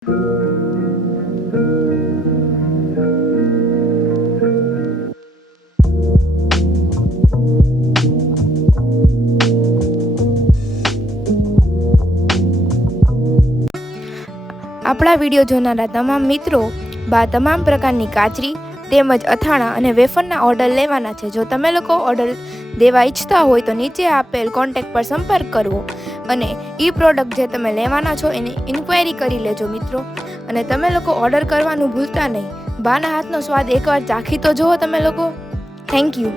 આપણા વિડીયો જોનારા તમામ મિત્રો તમામ પ્રકારની કાચરી તેમજ અથાણા અને વેફરના ઓર્ડર લેવાના છે। જો તમે લોકો ઓર્ડર દેવા ઈચ્છતા હોય તો નીચે આપેલ કોન્ટેક્ટ પર સંપર્ક કરવો અને એ પ્રોડક્ટ જે તમે લેવાના છો એની ઇન્ક્વાયરી કરી લેજો મિત્રો। અને તમે લોકો ઓર્ડર કરવાનું ભૂલતા નહીં। બાના હાથનો સ્વાદ એકવાર ચાખી તો જુઓ તમે લોકો। Thank you.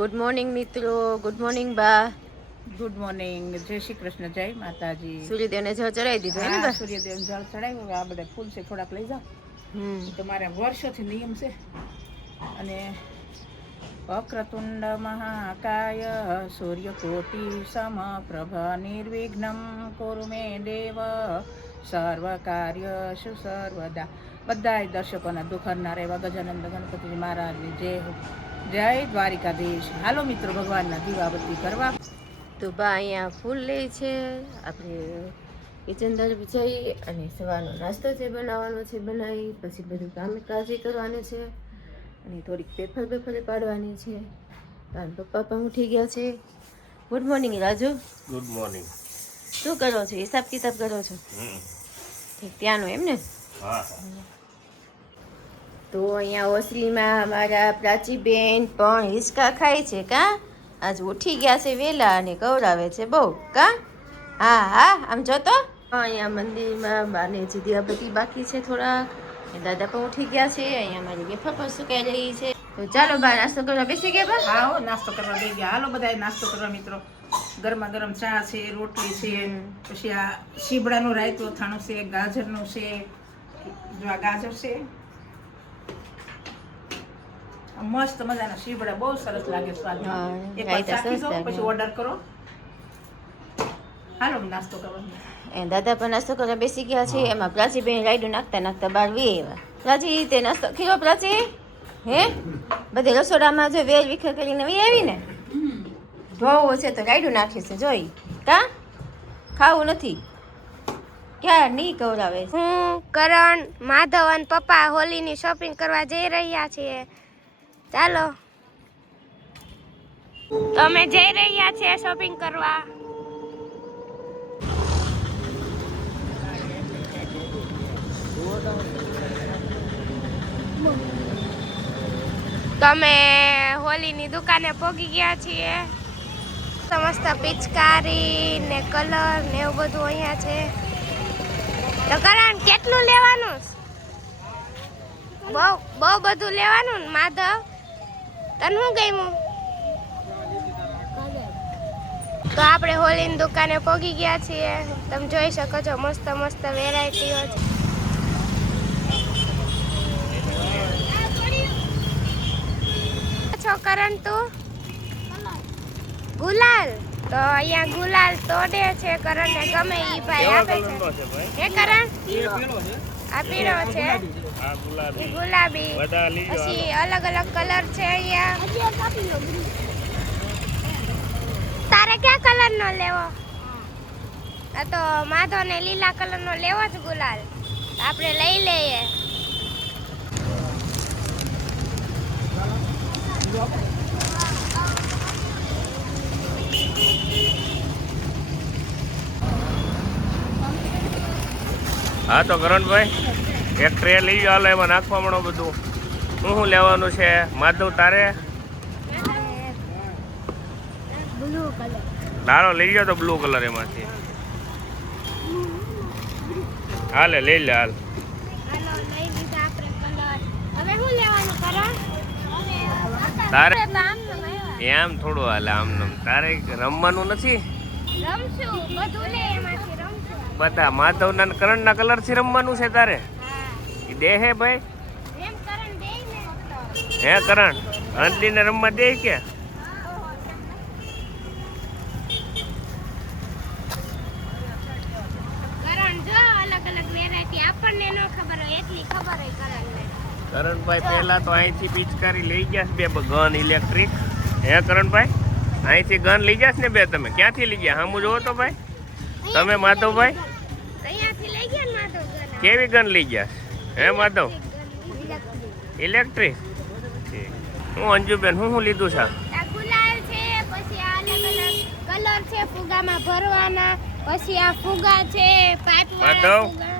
ગુડ મોર્નિંગ મિત્રો, ગુડ મોર્નિંગ બા। ગુડ મોર્નિંગ, જય શ્રી કૃષ્ણ, જય માતાજી। સૂર્યદેવને જળ ચડાવી દીધું હે ને બા? સૂર્યદેવને જળ ચડાવ્યું। આ બધા ફૂલ છે, થોડાક લઈ જાઓ। તમારે વર્ષોથી નિયમ છે। અને વક્રતુંડ મહાકાય સૂર્યકોટિ સમપ્રભ નિર્વિઘ્નમ કુરુ મે દેવ સર્વ કાર્યશુ સર્વદા। બધાય દર્શકોના દુઃખ હરનારા એવા ગજાનંદ ગણપતિ મહારાજની જય હો। જય દ્વારિકાધીશ। હાલો મિત્રો, ભગવાનના દીવાબત્તી કરવા। તો બા અહીંયા ફૂલ લે છે। આપણે કિચન તરફ જઈ અને સવારનો નાસ્તો જે બનાવવાનો છે બનાવી, પછી બધું કામકાજી કરવાનું છે અને થોડીક પેપર પાડવાની છે। તારા પપ્પા પણ ઉઠી ગયા છે। Good morning Raju. Good morning. શું કરો છો? હિસાબ કિતાબ કરો છો? ઠીક, ત્યાંનું એમ ને? હા। તો અહીંયા ઓસરીમાં અમારા પ્રાચીબેન પણ હિંચકા ખાય છે કા? આજ ઉઠી ગયા છે વહેલા અને કવરાવે છે બહુ કા? હા હા, આમ જોતો। અહીંયા મંદિરમાં બાને જે દીવાબત્તી બાકી છે થોડાક, દાદા પણ ઉઠી ગયા છે। અહીંયા મારી વેફર પણ સુકાઈ રહી છે। તો ચાલો બા નાસ્તો કરવા બેસી ગયા બા? હા, નાસ્તો કરવા બેસી ગયા। હાલો બધાય નાસ્તો કરવા મિત્રો। ગરમા ગરમ ચા છે, રોટલી છે, પછી આ શીબડાનું રાયતું અથાણું છે, ગાજરનું છે। જો આ ગાજર છે, મસ્ત મજાના શીબડા, બહુ સરસ લાગે સ્વાદમાં। એકવાર ચાખી જાઓ પછી ઓર્ડર કરો। હાલો નાસ્તો કરવા। દાદા પણ નાસ્તો કરવા બેસી ગયા છે। એમાં પ્રાચીબેન રાયડું નાખતા નાખતા બહાર વી આવ્યા। પ્રાચી તે નાસ્તો ખીરો પ્રાચી હે બધે રસોડામાં જો વેર વિખેર કરીને વી આવી ને ધોવો છે તો રાયડું નાખે છે જોઈ કા? ખાવું નથી ક્યાં નહીં કવરાવે। હું કરણ, માધવ અને પપ્પા હોલીની શોપિંગ કરવા જઈ રહ્યા છીએ। ચાલો, તો અમે જઈ રહ્યા છીએ શોપિંગ કરવા। તમે હોલીની દુકાને પહોંચી ગયા છીએ। સમસ્ત પિચકારી ને કલર ને એવું બધું અહીંયા છે। તો કરણ, કેટલું લેવાનું? બહુ બધું લેવાનું ને માધવ? તને શું ગમ્યું? તો આપણે હોલીની દુકાને પહોંચી ગયા છીએ। તમે જોઈ શકો છો મસ્ત મસ્ત વેરાયટીઓ છે। કરણ તું ગુલાલ, તો અહીંયા ગુલાલ તોડે છે। કરણ ને ગમે ઈ ભાઈ આપે છે। હે કરણ, આ પીળો છે, ઈ ગુલાબી, પછી અલગ અલગ કલર છે અહીંયા। તારે ક્યાં કલર નો લેવો? આ તો માધવ ને લીલા કલર નો લેવો જ ગુલાલ, આપણે લઈ લઈએ। હા તો કરણભાઈ, એક ટ્રે લઈ હાલો, એમાં નાખવા મળો બધું। શું લેવાનું છે માધવ તારે? Blue colour. લાલો લઈ જાઓ તો બ્લુ કલર એમાંથી। હાલે લઈ લે હાલ। હાલો, લઈ લીધા આપણે કલર। હવે શું લેવાનું કરણ? તારે રમશું, એમ થોડું હાલે આમ નમ। તારે રમવાનું નથી? બધું લે એમાંથી રમશું। બધા માધવના ને કરણના કલરથી રમવાનું છે તારે? એ દે હે ભાઈ? એમ કરણ દે ને? હે કરણ, અંતલીને રમવા દે કે? કરણ જો અલગ અલગ આપણને ન ખબર હોય એટલી ખબર હોય કરણને. કરણભાઈ પહેલા તો અહીંથી પિચકારી લઈ ગયા છે બે ગન ઇલેક્ટ્રિક. હે કરણભાઈ, અહીંથી ગન લઈ ગયા છે ને બે? તમે ક્યાંથી લઈ ગયા? સામું જોવો તો ભાઈ તમે. માધવભાઈ અહીંયાથી લઈ ગયા ને માધવ ગન. કેવી ગન લઈ ગયા? હે માધવ? ઇલેક્ટ્રિક. હું અંજુબેન હું લીધું છે? આ ગુલાલ છે, પછી આ અલગ અલગ કલર છે ફુગામાં ભરવાના, પછી આ ફુગા છે પાઇપ માધવ? વાળા ફુગા.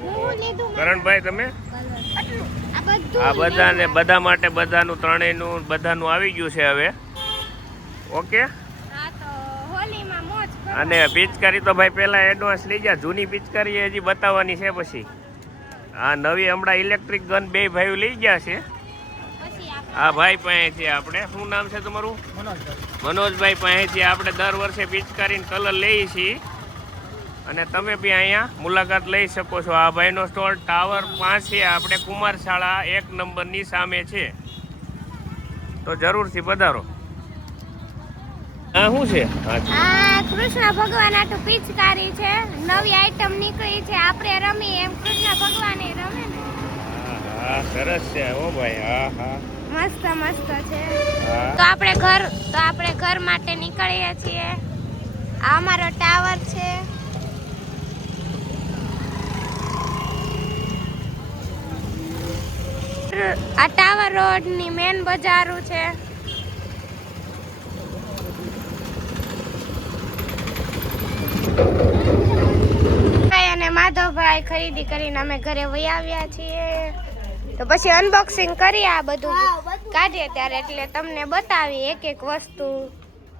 હું લીધું કરણભાઈ તમે? આ બધું આ બધાને બધા માટે બધાનું ત્રણેયનું બધાનું આવી ગયું છે હવે. ઓકે. હા તો હોલીમાં મોજ કરો. અને પિચકારી તો ભાઈ પહેલા એડવાન્સ લઈ ગયા. જૂની પિચકારી હજી બતાવવાની છે પછી. આ નવી હમણાં ઇલેક્ટ્રિક ગન બે ભાઈઓ લઈ ગયા છે. પછી આ ભાઈ પાસેથી આપણે, શું નામ છે તમારું? મનોજભાઈ પાસેથી આપણે દર વર્ષે પિચકારીનો કલર લઈએ છીએ. અને તમે બી અહીંયા મુલાકાત લઈ શકો છો. આ ભાઈનો સ્ટોલ ટાવર 5 છે, આપણે કુમાર શાળા 1 નંબરની સામે છે. તો જરૂરથી પધારો. આ શું છે? આ કૃષ્ણ ભગવાન આટલું પિચકારી છે, નવી આઈટમ નીકળી છે, આપણે રમી એમ કૃષ્ણ ભગવાન એ રમે ને. હા સરસ છે હો ભાઈ. હા હા મસ્ત મસ્ત છે. હા. તો આપણે ઘર માટે નીકળીએ છીએ. આ અમારો ટાવર છે. આ ટાવર રોડ ની મેન બજારો છે. અને માધવભાઈ ખરીદી કરીને અમે ઘરે વહી આવ્યા છીએ. તો પછી અનબોક્સિંગ કરી આ બધું કાઢીએ ત્યારે એટલે તમને બતાવી એક એક વસ્તુ.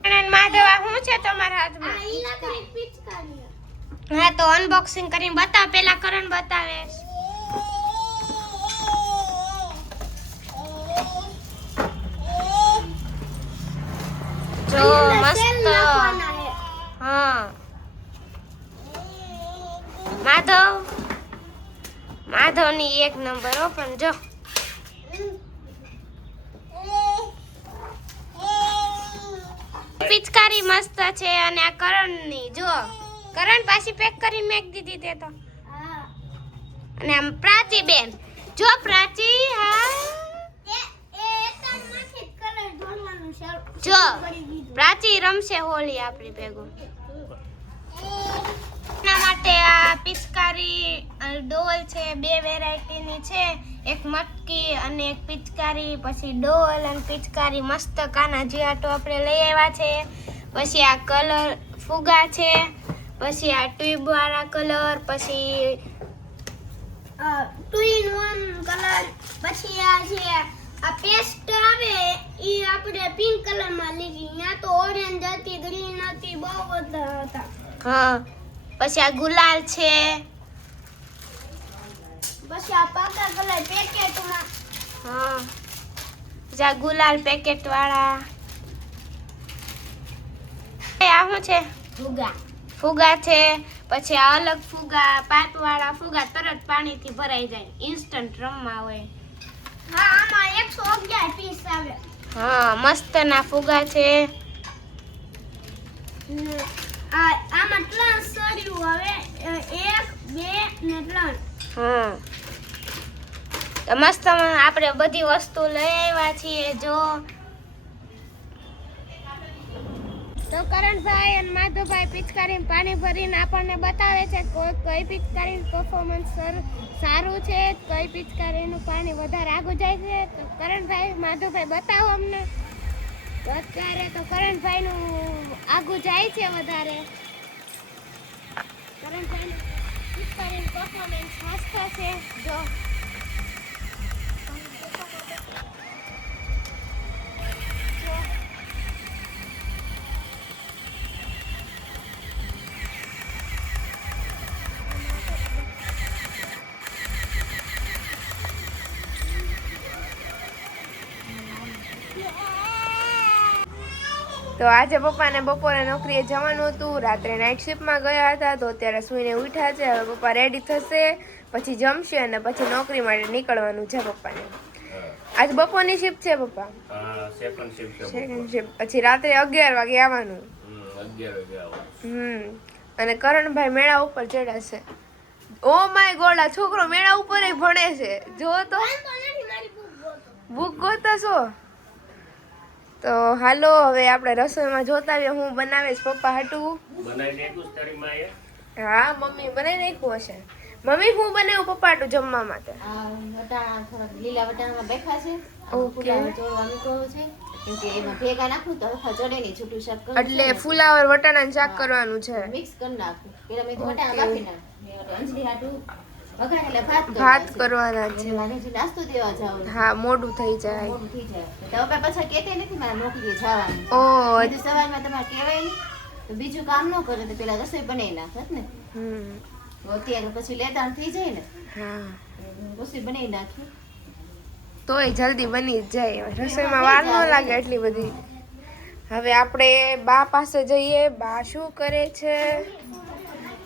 અને માધવ આ શું છે તમારા હાથમાં? હા તો અનબોક્સિંગ કરીને બતાવ. પેલા કરણ બતાવે. જો મસ્ત. હા માધવની 1 નંબર હો. પણ જો પિચકારી મસ્ત છે. અને આ કરણની જો, કરણ પાછી પેક કરીને મેક દીધી તે તો. અને આમ પ્રાચી બેન જો, પ્રાચી હા જો પ્રાચી રમશે હોળી આપણી ભેગું. એના માટે આ પિચકારી ડોલ છે, 2 વેરાયટીની છે, એક મટકી અને એક પિચકારી. પછી ડોલ અને પિચકારી મસ્ત કાના જીઆટો આપણે લઈ આવ્યા છે. પછી આ કલર ફુગા છે, પછી આ ટ્યુબ વાળા કલર, પછી 2-in-1 કલર, પછી આ છે આ પેસ્ટ આવે એ આપણે પિંક કલરમાં લીધી. ત્યાં તો ઓરેન્જ હતી, ગ્રીન હતી, બહુ બધા હતા. હા પછી આ ગુલાલ છે. પછી આ પાકા કલર પેકેટમાં. હા પછી આ ગુલાલ પેકેટ વાળા. આ શું છે? ફુગા છે. પછી આ અલગ ફુગા, પાઇપ વાળા ફુગા, તરત પાણીથી ભરાઈ જાય, ઇન્સ્ટન્ટ રમવા હોય. હા આમાં 111 પીસ આવે. હા મસ્ત ના ફુગા છે. આમાં 3 સળિયું આવે, 1 2 ને 3. હા તો મસ્ત આપણે બધી વસ્તુ લઈ આવ્યા છીએ. જો તો કરણભાઈ અને માધવભાઈ પિચકારીમાં પાણી ભરીને આપણને બતાવે છે કઈ પિચકારીનું પરફોર્મન્સ સારું છે, કઈ પિચકારીનું પાણી વધારે આગું જાય છે. તો કરણભાઈ માધવભાઈ બતાવો અમને. તો અત્યારે તો કરણભાઈનું આગું જાય છે વધારે. કરણભાઈનું પિચકારીનું પરફોર્મન્સ મસ્ત છે. જો તો આજે પપ્પાને બપોરે નોકરીએ જવાનું હતું, રાત્રે નાઇટ શિફ્ટમાં ગયા હતા. તો અત્યારે સૂઈને ઉઠ્યા છે. હવે પપ્પા રેડી થશે, પછી જમશે અને પછી નોકરી માટે નીકળવાનું છે પપ્પાને. આજ બપોરની શિફ્ટ છે પપ્પા? Second shift. પછી રાત્રે 11 વાગે આવવાનું. 11 વાગે આવવાનું. અને કરણભાઈ મેળા ઉપર ચડ્યા છે. ઓ માય ગોડ, આ છોકરો મેળા ઉપર ભણે છે. જો તો બુક ગોતો છો. તો હાલો હવે આપણે રસોઈમાં જોતા આવીએ હું બનાવીશ પપ્પા હાટું. બનાવી નાખ્યું છે તારી માએ? હા મમ્મી બનાવી નાખ્યું હશે. મમ્મી હું બનાવું પપ્પા હાટું જમવા માટે? આ વટાણા થોડાક લીલા વટાણામાં બેઠા છે. ઓકે. ફુલાવર ચોળવા મૂકવું છે કેમ કે એમાં ભેગા નાખું તો હરખા ચડે નહીં, છૂટું શાક કરવું એટલે છે ને. ફુલાવર વટાણાનું શાક કરવાનું છે. મિક્સ કરી નાખું. પેલા મેં તો વટાણા કાપી નાખ. મેં અંજલી હાટું વઘારેલા ભાત ભાત કરવાના કરવાના છે. છે. એટલે મારે હજી નાસ્તો દેવા જાવું છે. હા મોડું થઈ જાય. મોડું થઈ જાય તો હવે પાછા કહેતી નથી મારે નોકરીએ જવાનું છે. ઓ બીજું સવારમાં તમારે કહેવાય નહીં તો બીજું કામ ન કરે તો પેલા રસોઈ બનાવી નાખત ને. હમ તો અત્યારે પછી લેતાણ થઈ જાય ને હા રસોઈ બનાવી નાખી. તોય જલ્દી બની જ જાય. રસોઈમાં વાર ન લાગે એટલી બધી. હવે આપણે બા પાસે જઈએ. બા શું કરે છે?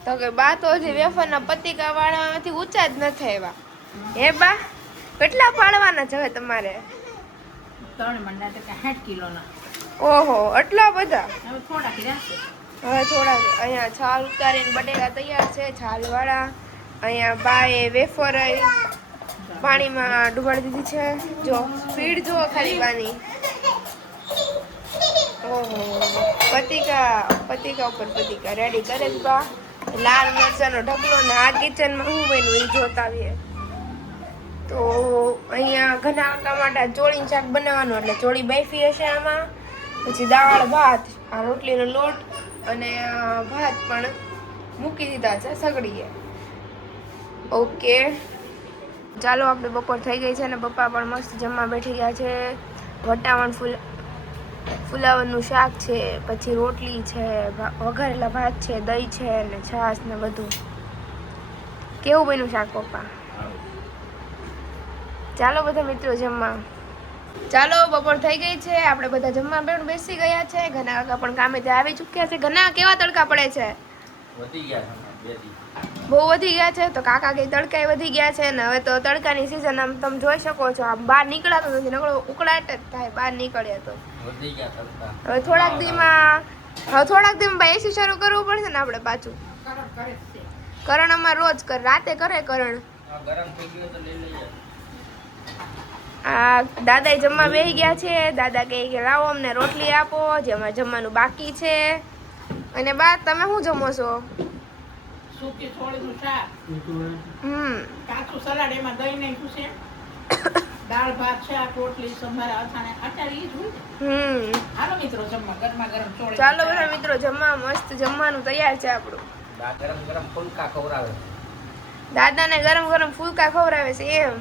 તો કે બા તો હજી વેફરના પતિકા વાળવામાંથી ઊંચા જ નથી આવ્યા. હે બા, કેટલા પાડવાના છે હવે તમારે? 3 મંડા તો 60 કિલોના. ઓહો, આટલા બધા? હવે થોડાક રહેશે. હવે થોડા અહીંયા છાલ ઉતારીને બટેકા તૈયાર છે, છાલવાળા. અહીંયા બાએ વેફર પાણીમાં ડુબાડી દીધી છે. જો સ્પીડ જુઓ ખાલી બાની. ઓહો, પતિકા ઉપર પતિકા રેડી કરે છે બા. લાલ મરચાંનો ઢગલો ને આ કિચનમાં હું બન્યું એ જોતા આવીએ. તો અહીંયા ઘણા ટમાટા ચોળીનું શાક બનાવવાનું, એટલે ચોળી બાફી હશે આમાં. પછી દાળ ભાત, આ રોટલીનો લોટ અને ભાત પણ મૂકી દીધા છે સગડીએ. ઓકે ચાલો આપણે બપોર થઈ ગઈ છે ને પપ્પા પણ મસ્ત જમવા બેઠી ગયા છે. વટાવણ ફુલાવરનું શાક છે, પછી રોટલી છે, વઘારેલા ભાત છે, દહીં છે ને છાશ ને બધું. કેવું બન્યું શાક પપ્પા? ચાલો બધા મિત્રો જમવા. ચાલો બપોર થઈ ગઈ છે, આપણે બધા જમવા પણ બેસી ગયા છે. ઘના કાકા પણ કામેથી આવી ચૂક્યા છે. ઘના કેવા તડકા પડે છે? બહુ વધી ગયા છે. તો કાકા કે તડકા વધી ગયા છે ને હવે તો તડકાની સિઝન આમ તમે જોઈ શકો છો. આમ બહાર નીકળાતો નથી, નકળો ઉકળાટ જ થાય બહાર નીકળે તો. હવે થોડાક દીમાં એસી શરૂ કરવું પડશે ને આપણે પાછું. કરણ અમાર રોજ કરે, રાતે કરે કરણ. આ દાદા જમવા બેસી ગયા છે. દાદા કહે કે લાવો અમને રોટલી આપો, જે અમારે જમવાનું બાકી છે. અને બા તમે શું જમો છો? સૂકી છોળીનું શાક, કાચું સલાડ, એમાં દહીં નાખ્યું છે, દાળ ભાત શાક રોટલી સંભારા અથાણે અત્યારે ઈ જ હોય ને. હાલો મિત્રો જમવા, ગરમા ગરમ ચોળી. ચાલો બધા મિત્રો જમવા, મસ્ત જમવાનું તૈયાર છે આપણું. ગરમ ગરમ ફુલકા ખવડાવે. દાદાને ગરમ ગરમ ફુલકા ખવડાવે છે એમ.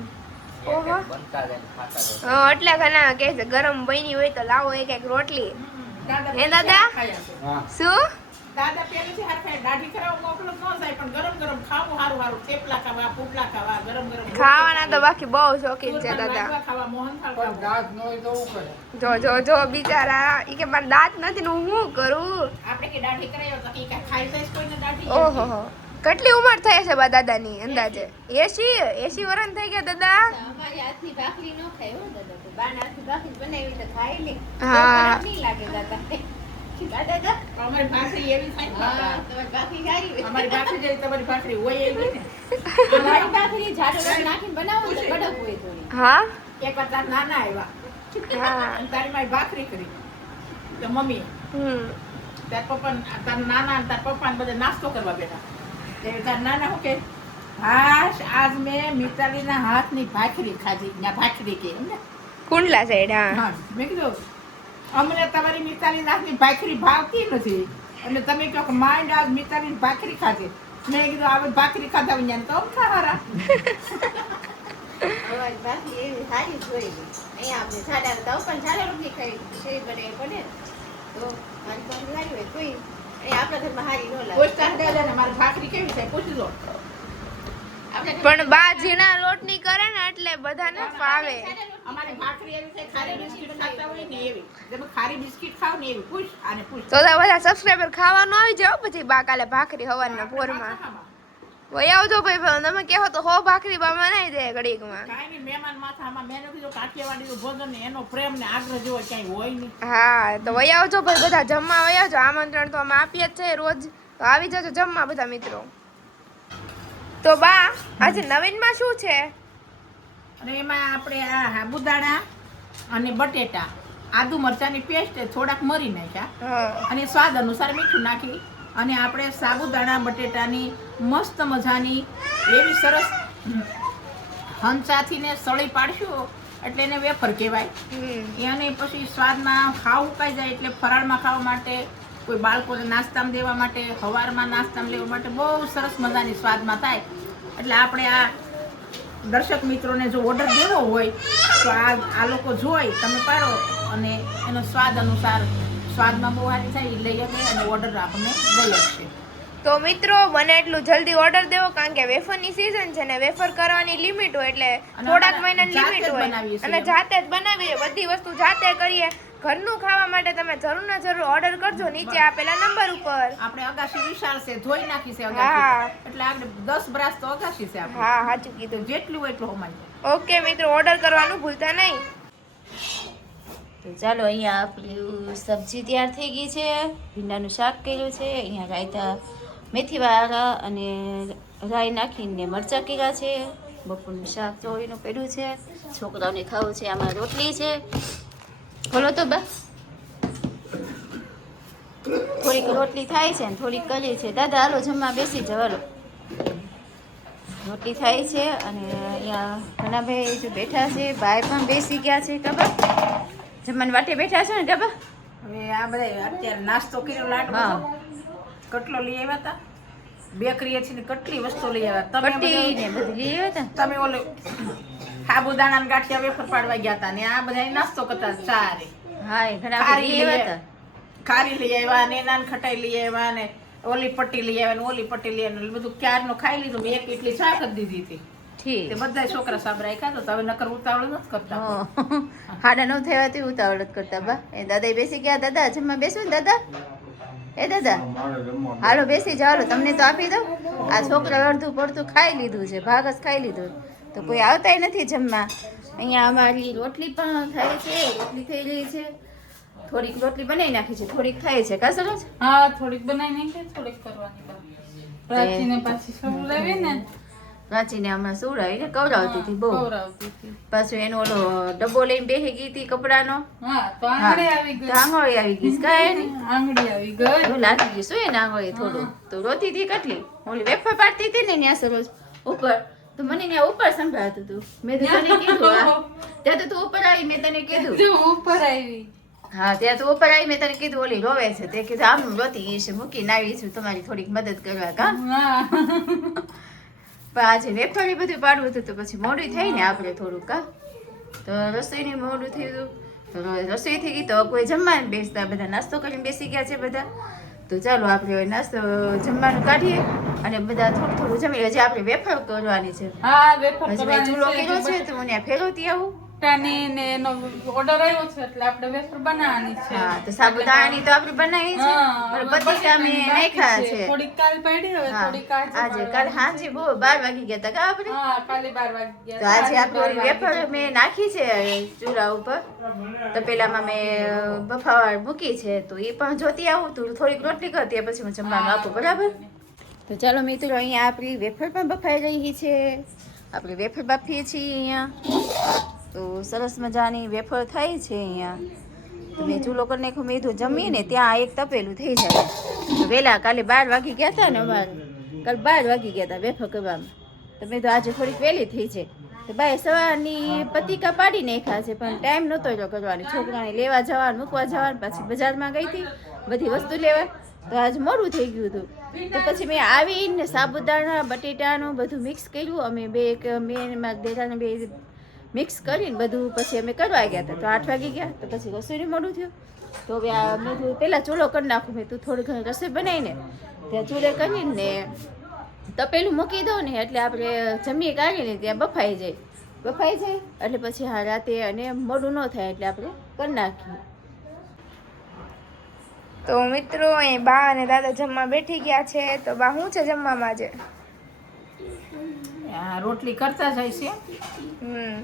ઓહો, બનતા જાય ને ખાતા જાય. હા એટલે ઘણા કહે છે ગરમ બની હોય તો લાવો એક રોટલી. હે દાદા? હા. શું? દાદા પેલું છે હાર દાઢી કરાવવા મોકલો ન જાય પણ ગરમ ગરમ ખાવું હારું હારું. થેપલા ખાવા, પુડલા ખાવા, ગરમ ગરમ ખાવાના તો બાકી બહુ શોખીન છે દાદા. લાડવા ખાવા, મોહનથાળ ખાવા. દાંત ન હોય તો શું કરે? જો બિચારા ઈ કે મારા દાંત નથી ને હું શું કરું? આપણે કે દાઢી કરાવ્યો તો કે ખાઈ જાય કોઈને દાઢી. ઓહો, કેટલી ઉંમર થઈ હશે બા દાદાની અંદાજે? 80 વર્ષ થઈ ગયા દાદા? અમારી હાથની ભાખરી ન ખાય હો દાદા. તો બાના હાથની ભાખરી બનાવી તો ખાઈ લે. હા. ખરાબ નહીં લાગે દાદા. દાદા અમારી ભાખરી એવી થાય ને હા, બાપા. તમારી ભાખરી સારી હોય. અમારી ભાખરી જેવી તમારી ભાખરી હોય એવી ને. અમારી ભાખરી જાડો લોટ નાખીને બનાવો તો કડક હોય થોડી. હા એકવાર તાર નાના આવ્યા હા અને તારી મારી ભાખરી કરી તો મમ્મી તાર પપ્પા તાર નાના અને તાર પપ્પા ને બધા નાસ્તો કરવા બેઠા. એટલે તાર નાના શું કે હાશ આજ મેં મિતાલીના હાથની ભાખરી ખાધી. ના ભાખરી કે એમ ને. કુંડલા સાઈડ. હા હા મેં કીધું અમને તમારી મિતાલીના હાથની ભાખરી ભાવતી નથી અને તમે કહો કે માંડ આજ મિતાલીની ભાખરી ખાધી. મેં કીધું આવે ભાખરી ખાધા વિඥાન તો અમથા હારા. અમારી ભાખરી એવી સારી જ હોય. અહીંયા આપણે જાડા તો પણ જાડા રોટલી ખાઈ શેરી બને પડે તો મારી ભાખરી સારી હોય કોઈ અહીંયા આપણા ઘરમાં સારી ન લાગે. પૂછતા દાદાને મારી ભાખરી કેવી છે પૂછી લો. પણ બા ઝીણા લોટની કરે ને એટલે બધાને ફાવે. અમારી ભાખરી એવી છે ખારી બિસ્કિટ ખાતા હોય ને એવી. તમે ખારી બિસ્કિટ ખાવ ને એવી પૂછ આને પૂછ. તો બધા સબસ્ક્રાઇબર ખાવાનું આવી જાવ પછી બા કાલે ભાખરી હવારના પોરમાં વહી આવજો ભાઈ. તમે કહો તો હો ભાખરી બા બનાવી દે ઘડીકમાં. કાંઈ નહીં મહેમાન માથામાં મેં કીધું કાઠિયાવાડીનું ભોજન ને એનો પ્રેમ ને આગ્રહ જેવો ક્યાંય હોય નહીં. હા તો વહી આવજો ભાઈ, બધા જમવા વહી આવજો. આમંત્રણ તો અમે આપીએ જ છે રોજ, તો આવી જજો જમવા બધા મિત્રો. તો બા આજે નવીનમાં શું છે? અને એમાં આપણે આ સાબુદાણા અને બટેટા આદુ મરચાંની પેસ્ટ થોડાક મરી નાખ્યા હા અને સ્વાદ અનુસાર મીઠું નાખી અને આપણે સાબુદાણા બટેટાની મસ્ત મજાની એવી સરસ હંચાથીને સળી પાડશું એટલે એને વેફર કહેવાય. અને પછી સ્વાદમાં ખાવું ઉકાઈ જાય એટલે ફરાળમાં ખાવા માટે, કોઈ બાળકોને નાસ્તામાં દેવા માટે, સવારમાં નાસ્તામાં લેવા માટે બહુ સરસ મજાની સ્વાદમાં થાય. એટલે આપણે આ દર્શક મિત્રોને જો ઓર્ડર દેવો હોય તો આ લોકો જોઈ તમે પાડો અને એનો સ્વાદ અનુસાર સ્વાદમાં બહુ સારી થાય એ લઈ આવે અને ઓર્ડર આપણને દઈ આપશે. તો મિત્રો બને એટલું જલ્દી ઓર્ડર દેવો, કારણ કે વેફરની સીઝન છે ને વેફર કરવાની લિમિટ હોય એટલે અને થોડાક અમારા મહિનાની જાતે જ લિમિટ હોય બનાવીએ છીએ અને એમ. જાતે જ બનાવીએ, બધી વસ્તુ જાતે કરીએ. ઘરનું ખાવા માટે તમે જરૂર ને જરૂર ઓર્ડર કરજો નીચે આપેલા નંબર ઉપર. આપણે અગાશી વિશાળ છે, ધોઈ નાખી છે હા. અગાશી, એટલે આપણે 10 બ્રાસ તો અગાશી છે આપણે. હા સાચું તો કીધું. જેટલું હોય એટલું અમારી. ઓકે મિત્રો ઓર્ડર કરવાનું ભૂલતા નહીં. તો ચાલો અહીંયા આપણી સબ્જી તૈયાર થઈ ગઈ છે. ભીંડાનું શાક કર્યું છે, અહીંયા રાયતા મેથીવાળા અને રાઈ નાખીને મરચાં કર્યા છે. બપોરનું શાક ચોળીનું પડ્યું છે, છોકરાઓને ખાવું છે. આમાં રોટલી છે. બોલો તો બા, થોડીક રોટલી થાય છે ને થોડીક કરી છે. દાદા હાલો જમવા બેસી જાવ, હાલો. રોટલી થાય છે અને અહીંયા ઘણા ભાઈ જો બેઠા છે, ભાઈ પણ બેસી ગયા છે. કબા જમવાની વાટે બેઠા છે ને કબા? હવે આ બધા અત્યારે નાસ્તો કર્યો લાડુ હા. કટલો લઈ આવ્યા હતા, બેકરીએથી ને કેટલી વસ્તુ લઈ આવ્યા. તમે પટ્ટી બધા- ને બધું લઈ આવ્યા હતા. તમે ઓલે સાબુદાણા ને ગાંઠિયા વેફર પાડવા ગયા હતા ને આ બધા નાસ્તો કરતા હતા ચારે. હા એ ઘણા ખારી બધા લઈ આવ્યા હતા. ખારી લઈ આવ્યા ને નાન ખટાઈ લઈ આવ્યા ને ઓલી પટ્ટી લઈ આવ્યા ને ઓલી પટ્ટી લઈ આવ્યા ને બધું ક્યારનું ખાઈ લીધું. મેં એક ઇડલી શાક જ દીધી હતી. ઠીક. તે બધા છોકરા સાબરા ખાધો તો હવે નકર ઉતાવળ નથી કરતા. હાડા 9 થયા તે ઉતાવળ જ કરતા બા. એ દાદા બેસી ગયા. દાદા જમવા બેસું ને દાદા? એ દાદા હાલો બેસી જાઓ, હાલો તમને તો આપી દઉં. આ છોકરા અડધું પડતું ખાઈ લીધું છે, ભાગ જ ખાઈ લીધું, તો કોઈ આવતાય નથી જમવા. અહીંયા અમારી રોટલી પણ થાય છે, રોટલી થઈ રહી છે. થોડીક રોટલી બનાવી નાખી છે, થોડીક થાય છે. કા સરસ? હા થોડીક બનાવી નાખી, થોડીક કરવાની બા. પ્રાચીને પાછી સવડાવી ને પ્રાચીને હમણાં સુવડાવીને કવડાવતી હતી બહુ. ખવડાવતી હતી. પાછું એનો ઓલો ડબ્બો લઈને બેસી ગઈ હતી કપડાનો. હા તો હા, આંગળી આવી તો ગઈ. આંગળી આવી ગઈ. કાંઈ નહીં, આંગળી આવી ગઈ. એવું લાગી ગયું શું એને આંગળી થોડું. તો રોતી હતી કેટલી, ઓલી વેફર પાડતી હતી ને ત્યાં સરોજ ઉપર, તો મને ત્યાં ઉપર સંભળાતું હતું. મેં તો તને કીધું હા. ત્યાં તો તું ઉપર આવી, મેં તને કીધું. જો ઉપર આવી. હા ત્યાં તું ઉપર આવી, મેં તને કીધું ઓલી રોવે છે. તે કીધું આમ રોતી ગઈ છે, મૂકીને આવી છું તમારી થોડીક મદદ કરવા. કા હા પણ આજે વેફર એ બધું પાડવું હતું તો પછી મોડું થઈ ને આપણે થોડું. કા તો રસોઈની મોડું થયું તો રસોઈ થઈ ગઈ તો કોઈ જમવા બેસતા, બધા નાસ્તો કરીને બેસી ગયા છે બધા. તો ચાલો આપણે હવે નાસ્તો જમવાનું કાઢીએ અને બધા થોડું થોડું જમી. હજી આપણે વેફર કરવાની છે, હા વેફર હજી મેં ચૂલો કર્યો છે કરવાની તો હું ત્યાં ફેરવતી આવું. બટાની ને એનો ઓર્ડર આવ્યો છે એટલે આપણે વેફર બનાવવાની છે. હા તો સાબુદાણાની તો આપણે બનાવી છે, પણ બટેટા મેં નાખ્યા છે. થોડીક કાલ પાડી હવે હા થોડીક આજે કાલ સાંજે બહુ 12 વાગી ગયા હતા કા આપણે. હા કાલે 12 વાગ્યા. તો આજે આપણે ઓલી વેફર મેં નાખી છે ચૂલા ઉપર, તપેલામાં મેં બફાવા મૂકી છે, તો એ પણ જોતી આવું. તો થોડીક રોટલી કરતી પછી હું જમવાનું આપું, બરાબર? તો ચાલો મિત્રો અહીંયા આપણી વેફર પણ બફાઈ રહી છે. આપણે વેફર બાફીએ છીએ અહીંયા. તો સરસ મજાની વેફર થાય છે અહીંયા. તો મેં ચૂલો કરી નાખ્યો, મેં કીધું જમીને ત્યાં એક તપેલું થઈ જાય. તો વહેલા કાલે 12 વાગી ગયા હતા ને અમારે, કાલે 12 વાગી ગયા હતા વેફર કરવામાં. તો મેં તો આજે થોડીક વહેલી થઈ છે. તો બાય સવારની પતિકા પાડી નાખ્યા છે, પણ ટાઈમ નહોતો એટલો કરવાની. છોકરાને લેવા જવાનું, મૂકવા જવાનું, પછી બજારમાં ગઈ હતી બધી વસ્તુ લેવા, તો આજે મોડું થઈ ગયું હતું. તો પછી મેં આવીને સાબુદાણા બટેટાનું બધું મિક્સ કર્યું. અમે મેં મારા દેરાને બે મિક્સ કરીને બધું પછી અમે કરવા ગયા હતા. તો 8 વાગી ગયા, તો પછી રસોઈનું મોડું થયું. તો હવે મેં તો પહેલાં ચૂલો કરી નાખું. મેં તું થોડી ઘણી રસોઈ બનાવીને ત્યાં ચૂલે કરીને તપેલું મૂકી દઉં ને એટલે આપણે જમીએ કાઢીને ત્યાં બફાઈ જાય એટલે પછી હા રાતે અને મોડું ન થાય એટલે આપણે કરી નાખીએ. તો મિત્રો અહીં બા અને દાદા જમવા બેઠી ગયા છે. તો બા શું છે જમવામાં આજે? આ રોટલી કરતા જાય છે,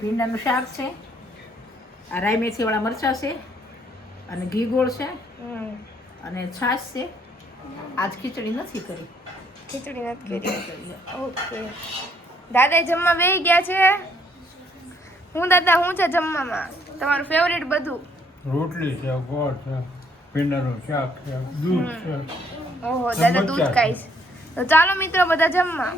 ભીંડાનું શાક છે, આ રાઈ મેથી વાળા મરચાં છે અને ઘી ગોળ છે અને છાશ છે. આજ ખીચડી નથી કરી. ખીચડી નથી કરી. ઓકે. દાદા જમવા બેસી ગયા છે. હું દાદા હું છે જમવામાં તમારું ફેવરેટ બધું? રોટલી છે, ગોળ છે, ભીંડાનું શાક છે, દૂધ છે. ઓહો દાદા દૂધ ખાઈશ. તો ચાલો મિત્રો બધા જમવા.